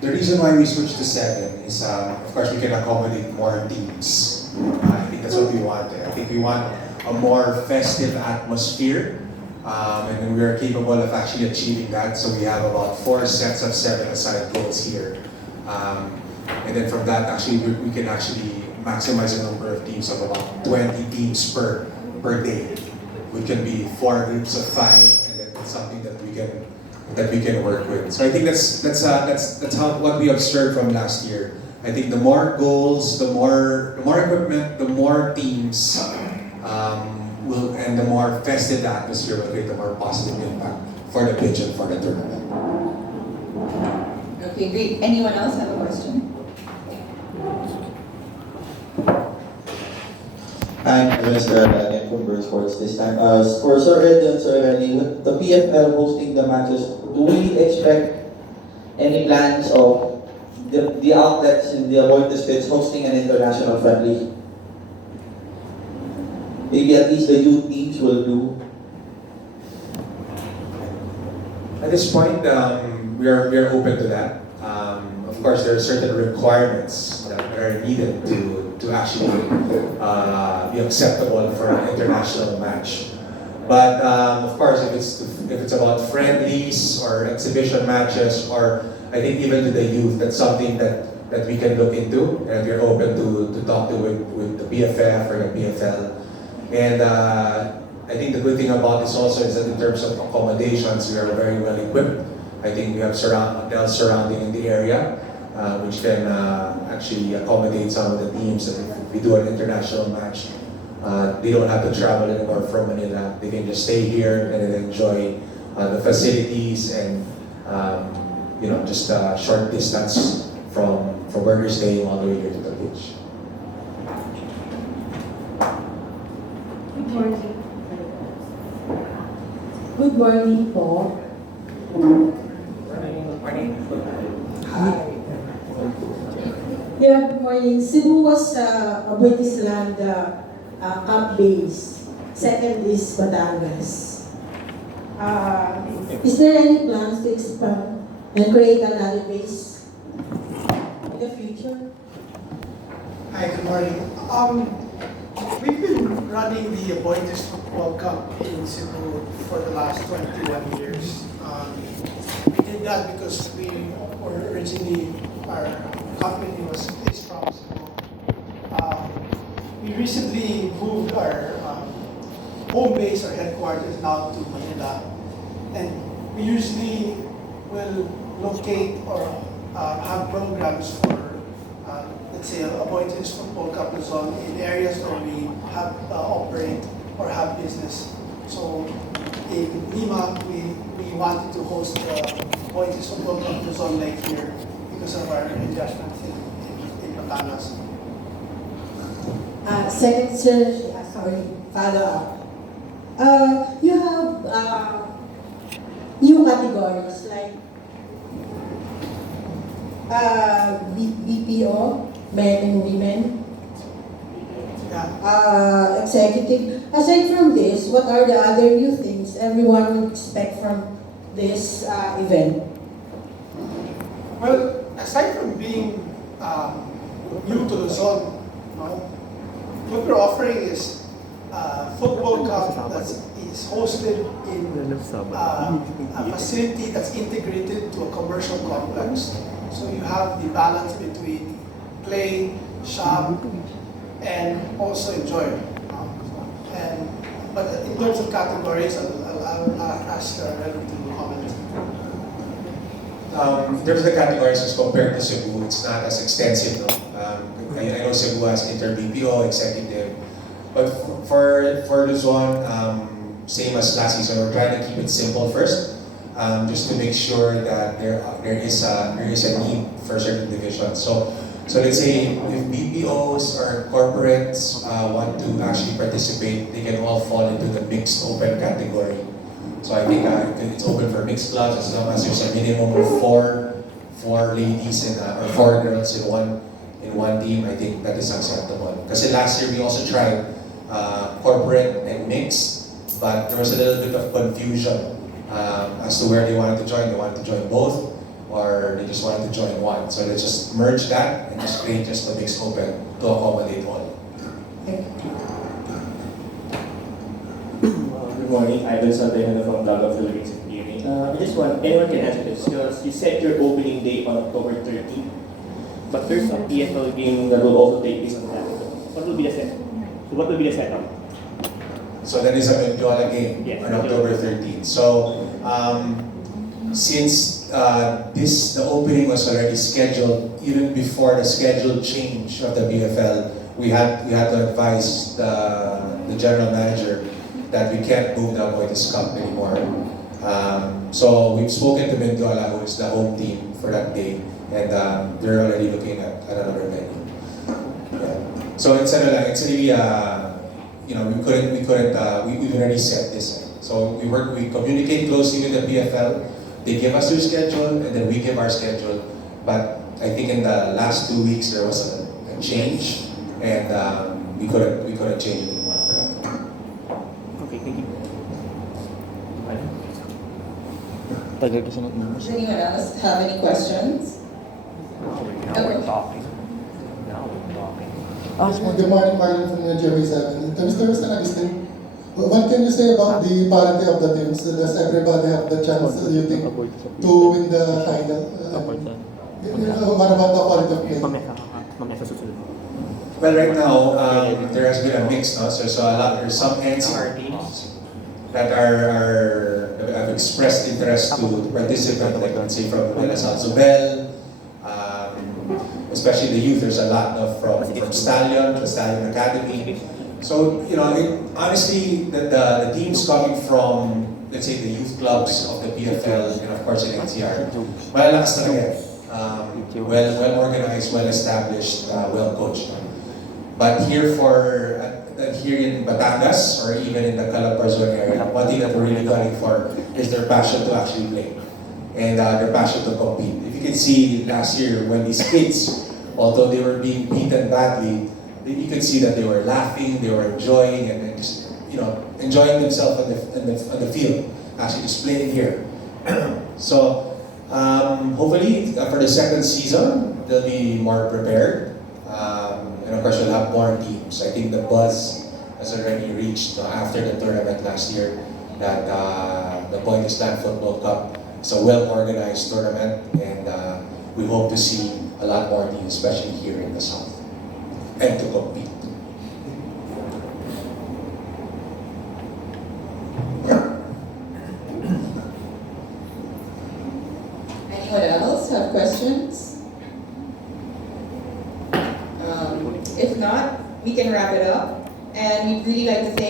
The reason why we switched to 7 is, of course, we can accommodate more teams. I think that's what we want. I think we want a more festive atmosphere, and we are capable of actually achieving that. So we have about 4 sets of 7-a-side goals here. And then from that, actually, we can actually maximize the number of teams of about 20 teams per day. We can be 4 groups of 5, and then that's something that we can work with. So I think that's how what we observed from last year. I think the more goals, the more equipment, the more teams, and the more festive atmosphere will create a more positive impact for the pitch and for the tournament. Okay, great. Anyone else have a question? Hi, Mr. Again from Bird Sports this time. For Sir Ed and Sir Rely, with the PFL hosting the matches, do we expect any plans of the outlets in the AboitizLand hosting an international friendly? Maybe at least the youth teams will do. At this point, we are open to that. Of course, there are certain requirements that are needed to actually be acceptable for an international match. But of course, if it's about friendlies or exhibition matches, or I think even to the youth, that's something that we can look into, and we're open to talk to with the BFF or the PFL. And I think the good thing about this also is that in terms of accommodations, we are very well equipped. I think we have hotels surrounding in the area, which can actually accommodate some of the teams that if we do an international match, they don't have to travel anymore from Manila. They can just stay here and then enjoy the facilities and just a short distance from where they're staying all the way here to the beach. Good morning. Good morning po. Yeah, good morning. Cebu was AboitizLand Cup base. Second is Batangas. Is there any plans to expand and create another base in the future? Hi, good morning. We've been running the AboitizLand Football Cup in Cebu for the last 21 years. We did that because we were originally, our company is from Cebu. We recently moved our home base, our headquarters now to Manila. And we usually will locate or have programs for let's say, AboitizLand Football Cup Luzon in areas where we have operate or have business. So in Lima, we wanted to host the AboitizLand Football Cup Luzon Lake here because of our investment in Batangas. Second, sir, follow up. You have new categories like BPO, men and women, executive. Aside from this, what are the other new things everyone would expect from this event? Well, aside from being new to Luzon, what we're offering is football cup that is hosted in a facility that's integrated to a commercial complex. So you have the balance between play, shop, and also enjoy. But in terms of categories, I'll ask Rely to comment. In terms of the categories as compared to Cebu, it's not as extensive. No? I know Cebu has inter-BPO, executive, but for Luzon, same as last season, we're trying to keep it simple first, just to make sure that there is a need for certain divisions. So let's say if BPOs or corporates want to actually participate, they can all fall into the mixed open category. So I think it's open for mixed clubs as long as there's a minimum of four ladies or 4 girls in one team. I think that is acceptable. Because last year we also tried corporate and mixed, but there was a little bit of confusion as to where they wanted to join. They wanted to join both, or they just wanted to join one. So let's just merge that and just create just the mixed open to accommodate all. Good morning, Idol Sabehana from Vlog of Philippines. I just want, anyone can answer this, because you set your opening date on October 13th, but there's a PFL game that will also take place on that. What will be the set? So what will be the setup? So that is a Mendiola game Yes, on October 13th. So since the opening was already scheduled, even before the schedule change of the BFL, we had to advise the general manager that we can't move the Aboitiz Cup anymore. So we've spoken to Mendiola, who is the home team for that day, and they're already looking at another venue. Yeah. So it's really we've already set this. So we communicate closely with the PFL. They give us their schedule, and then we give our schedule. But I think in the last 2 weeks there was a change, and we couldn't change it anymore for that. Okay, thank you. Does anyone else have any questions? Okay. Good morning, Marlon from Rely 7's. Mr. San Agustin, what can you say about the parity of the teams? Does everybody have the chance, you think, to win the final? What about the quality of play? Well, right now there has been a mix, no? So there's some NCR teams that have expressed interest to participate, like let's say from Rely San Agustin, especially the youth. There's a lot from Stallion Academy. So honestly, the teams coming from, let's say, the youth clubs of the PFL and of course in NCR, malalakas talaga yan. Well organized, well established, well coached. But here in Batangas or even in the Calabarzon area, one thing that we're really gunning for is their passion to actually play and their passion to compete. If you can see last year when these kids, although they were being beaten badly, you could see that they were laughing, they were enjoying, and just enjoying themselves on the field, actually just playing here. So hopefully for the second season they'll be more prepared. And of course, we'll have more teams. I think the buzz has already reached after the tournament last year that the AboitizLand Football Cup is a well-organized tournament, and we hope to see a lot more teams, especially here in the South, and to compete. Anyone else have questions? If not, we can wrap it up. And we'd really like to thank